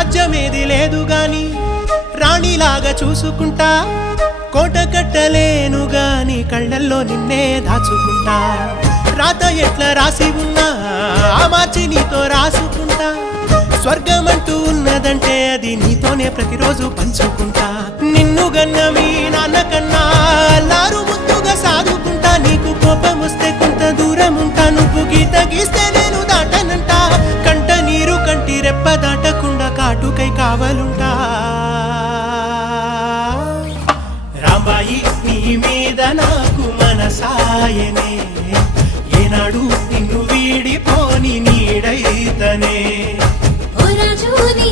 రాజ్యమేది లేదు గాని రాణిలాగా చూసుకుంటా కోట కట్టలేను గాని కళ్ళల్లో నిన్నే దాచుకుంటా రాత ఎట్లా రాసి ఉన్నా ఆ మార్చి నీతో రాసుకుంటా స్వర్గమంటూ ఉన్నదంటే అది నీతోనే ప్రతిరోజు పంచుకుంటా నిన్ను గన్న మీ నాన్నకన్నా లారు ముద్దుగా సాదుకుంటా నీకు కోపం వస్తే కొంత దూరం ఉంటా నువ్వు గీత గీస్తే నేను దాటనంటా కంట నీరు కంటి రెప్ప దాటకుండా కాటుకై కావలుంటా రాంబాయి నీ మీద నాకు మనసాయనే ఏనాడు నిన్ను వీడిపోని నీడైతనే ఓ రాజు నీ